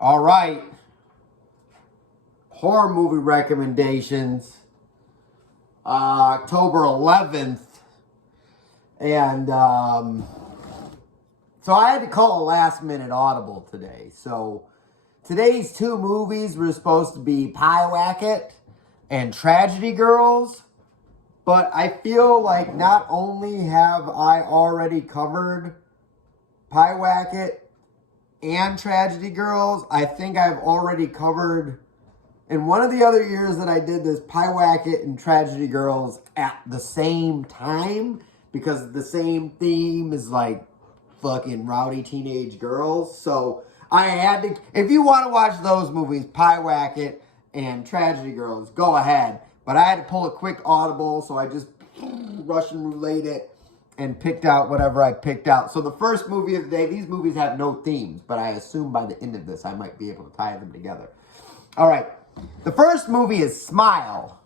All right. Horror movie recommendations. October 11th. And so I had to call a last minute audible today. So today's two movies were supposed to be Pyewacket and Tragedy Girls. But I feel like not only have I already covered Pyewacket and Tragedy Girls, I think I've already covered, in one of the other years that I did this, Pyewacket and Tragedy Girls at the same time, because the same theme is like fucking rowdy teenage girls. So I had to, if you want to watch those movies, Pyewacket and Tragedy Girls, go ahead. But I had to pull a quick audible, so I just Russian roulette it and picked out whatever I picked out. So the first movie of the day, these movies have no themes, but I assume by the end of this I might be able to tie them together. All right. The first movie is Smile.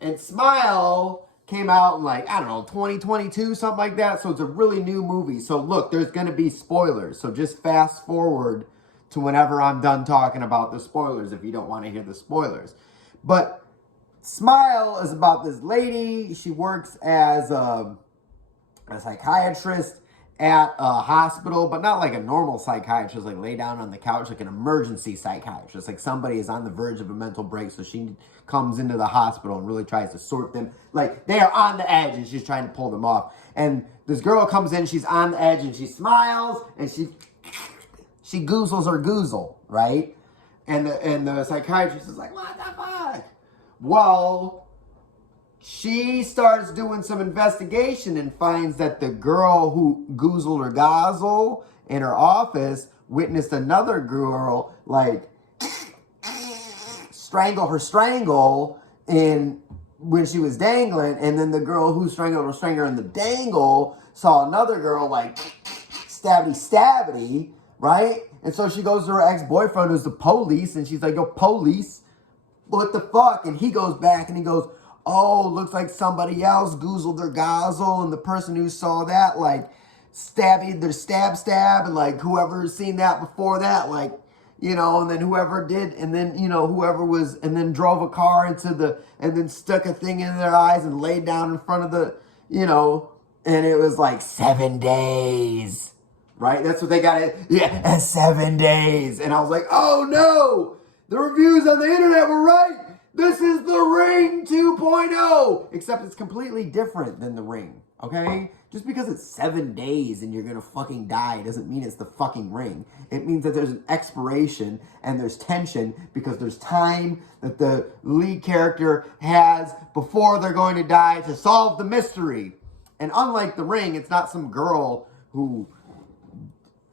And Smile came out in 2022, something like that. So it's a really new movie. So look, there's going to be spoilers. So just fast forward to whenever I'm done talking about the spoilers if you don't want to hear the spoilers. But Smile is about this lady. She works as a psychiatrist at a hospital, but not like a normal psychiatrist, like lay down on the couch, like an emergency psychiatrist. Like somebody is on the verge of a mental break, so she comes into the hospital and really tries to sort them. Like they are on the edge and she's trying to pull them off. And this girl comes in, she's on the edge and she smiles and she goozles her goozle, right? And the psychiatrist is like, what the fuck? Well, she starts doing some investigation and finds that the girl who goozled her gozzle in her office witnessed another girl strangle her strangle when she was dangling, and then the girl who strangled her stranger in the dangle saw another girl stabby, right? And so she goes to her ex-boyfriend who's the police, and she's like, yo, police, what the fuck? And he goes back and he goes, oh, looks like somebody else goozled their gozzle, and the person who saw that, stabbed their stab, and, whoever's seen that before that, and then whoever did, and then, whoever was, and then drove a car and then stuck a thing in their eyes and laid down in front of the, and it was 7 days, right? That's what they got it, yeah, 7 days. And I was like, oh no, the reviews on the internet were right. This is The Ring 2.0, except it's completely different than The Ring, okay? Just because it's 7 days and you're gonna fucking die doesn't mean it's The fucking Ring. It means that there's an expiration and there's tension because there's time that the lead character has before they're going to die to solve the mystery. And unlike The Ring, it's not some girl who,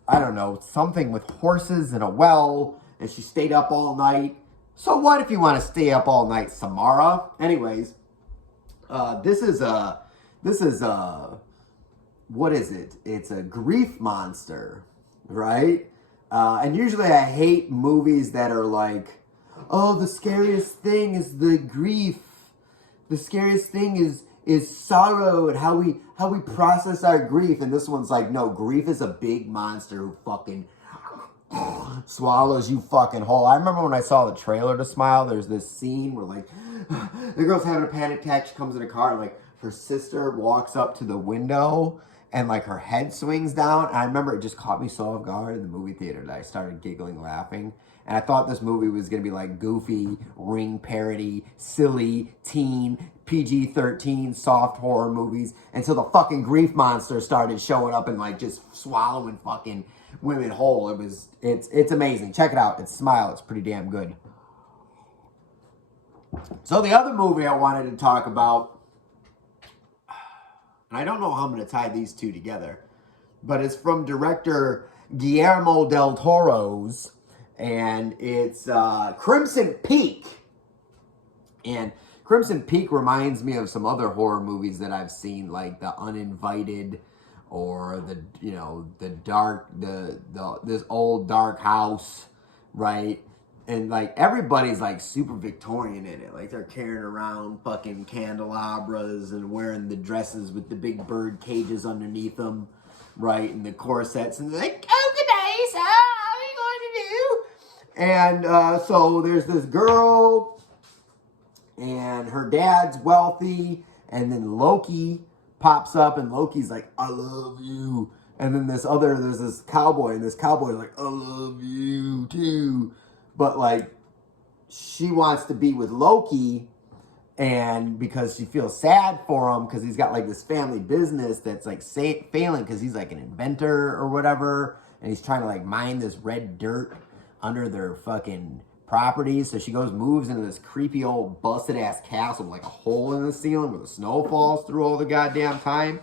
I don't know, something with horses and a well, and she stayed up all night. So what if you want to stay up all night, Samara? Anyways, this is what is it? It's a grief monster, right? And usually I hate movies that are like, oh, the scariest thing is the grief. The scariest thing is sorrow and how we process our grief. And this one's like, no, grief is a big monster who fucking swallows you fucking whole. I remember when I saw the trailer to Smile, there's this scene where the girl's having a panic attack, she comes in a car and her sister walks up to the window and her head swings down. And I remember it just caught me so off guard in the movie theater that I started giggling, laughing. And I thought this movie was going to be goofy, Ring parody, silly, teen, PG-13, soft horror movies until the fucking grief monster started showing up and just swallowing fucking women whole. It's amazing. Check it out. It's Smile. It's pretty damn good. So the other movie I wanted to talk about, and I don't know how I'm going to tie these two together, but it's from director Guillermo del Toro's, and it's Crimson Peak. And Crimson Peak reminds me of some other horror movies that I've seen, like The Uninvited, or this old dark house, right? And everybody's super Victorian in it. They're carrying around fucking candelabras and wearing the dresses with the big bird cages underneath them, right? And the corsets, and they're like, oh, good day, sir, how are you going to do? And so there's this girl, and her dad's wealthy, and then Loki pops up, and Loki's like, I love you. And then there's this cowboy, and this cowboy's like, I love you too. But like, she wants to be with Loki, and because she feels sad for him, because he's got like this family business that's like failing, because he's like an inventor or whatever, and he's trying to like mine this red dirt under their fucking property. So she moves into this creepy old busted ass castle with like a hole in the ceiling where the snow falls through all the goddamn time.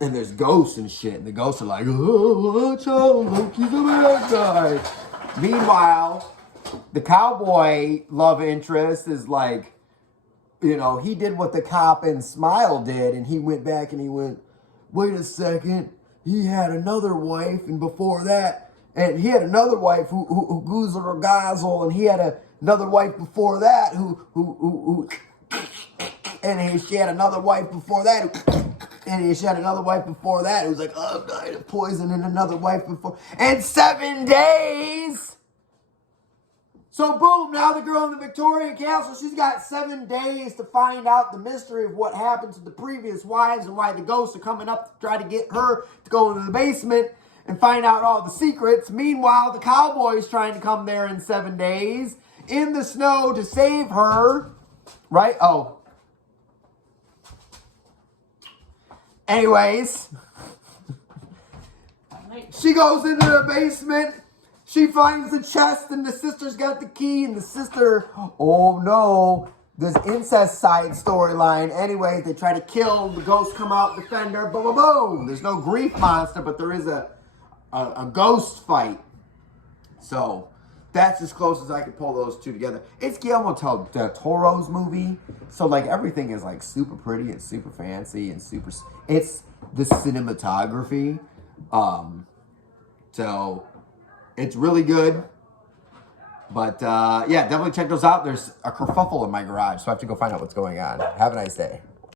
And there's ghosts and shit, and the ghosts are like, oh, watch out, Loki's a bad guy. Meanwhile, the cowboy love interest is like, you know, he did what the cop in Smile did, and he went back and he went, wait a second, he had another wife, and before that, and he had another wife who goozled or gozzle, and he had another wife before that and she had another wife before that and she had another wife before that. It was like, oh, I'm dying of poison, and another wife before, and 7 days. So boom, now the girl in the Victorian castle, she's got 7 days to find out the mystery of what happened to the previous wives and why the ghosts are coming up to try to get her to go into the basement and find out all the secrets. Meanwhile, the cowboy's trying to come there in 7 days in the snow to save her, right? Oh. Anyways, she goes into the basement. She finds the chest, and the sister's got the key, and the sister, oh no, this incest side storyline. Anyway, they try to kill, the ghosts come out, defend her, boom, boom, boom. There's no grief monster, but there is a ghost fight. So that's as close as I could pull those two together. It's Guillermo del Toro's movie, so like everything is like super pretty and super fancy and super. It's the cinematography, so it's really good. But yeah, definitely check those out. There's a kerfuffle in my garage, so I have to go find out what's going on. Have a nice day.